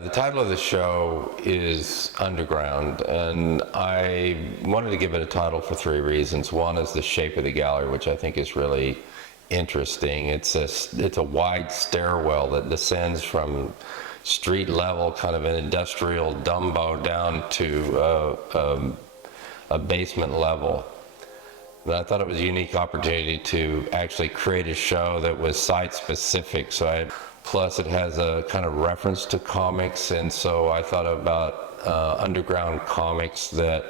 The title of the show is Underground, and I wanted to give it a title for three reasons. One is the shape of the gallery, which I think is really interesting. It's a wide stairwell that descends from street level, kind of an industrial Dumbo, down to a basement level. And I thought it was a unique opportunity to actually create a show that was site specific. Plus it has a kind of reference to comics, and so I thought about underground comics that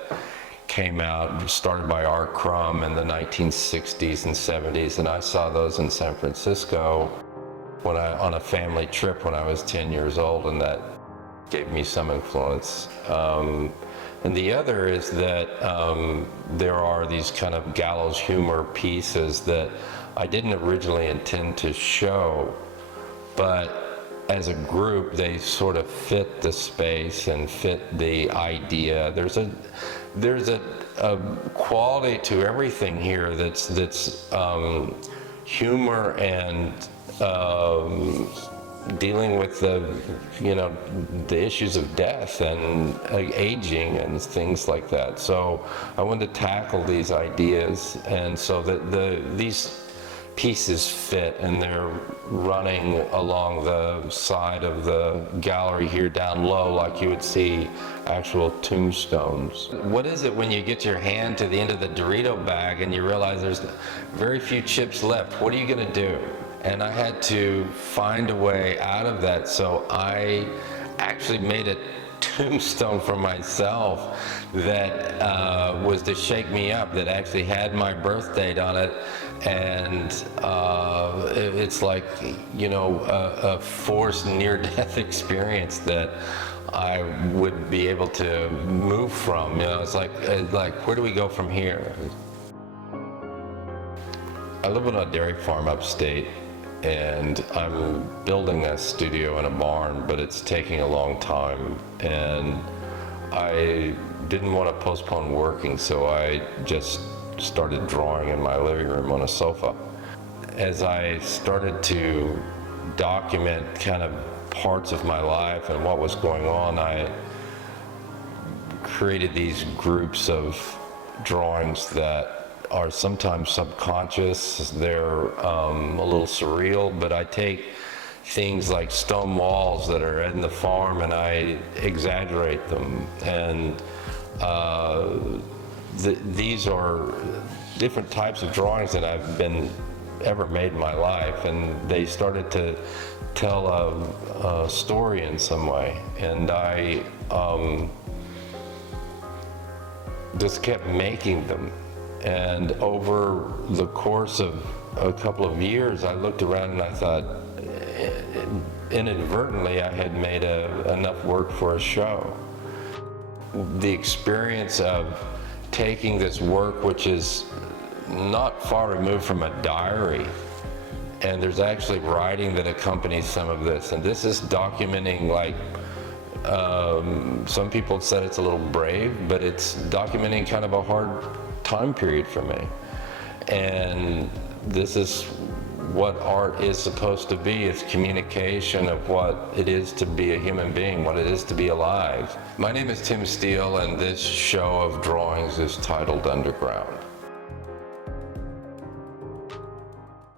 came out, started by Art Crumb in the 1960s and 70s, and I saw those in San Francisco on a family trip when I was 10 years old, and that gave me some influence. And the other is that there are these kind of gallows humor pieces that I didn't originally intend to show, but as a group they sort of fit the space and fit the idea. There's a quality to everything here that's humor and dealing with the issues of death and aging and things like that. So I wanted to tackle these ideas, and so that these pieces fit, and they're running along the side of the gallery here down low, like you would see actual tombstones. What is it when you get your hand to the end of the Dorito bag and you realize there's very few chips left? What are you going to do? And I had to find a way out of that, so I actually made a tombstone for myself that was to shake me up, that actually had my birth date on it, and it's like, a forced near-death experience that I would be able to move from. It's like where do we go from here? I live on a dairy farm upstate, and I'm building a studio in a barn, but it's taking a long time, and I didn't want to postpone working, so I just started drawing in my living room on a sofa. As I started to document kind of parts of my life and what was going on, I created these groups of drawings that are sometimes subconscious. They're a little surreal, but I take things like stone walls that are in the farm and I exaggerate them, and these are different types of drawings that I've ever made in my life, and they started to tell a story in some way, and I just kept making them. And over the course of a couple of years, I looked around and I thought, inadvertently, I had made enough work for a show. The experience of taking this work, which is not far removed from a diary, and there's actually writing that accompanies some of this, and this is documenting, like, some people said it's a little brave, but it's documenting kind of a hard time period for me. And this is what art is supposed to be. It's communication of what it is to be a human being, what it is to be alive. My name is Tim Steele, and this show of drawings is titled Underground.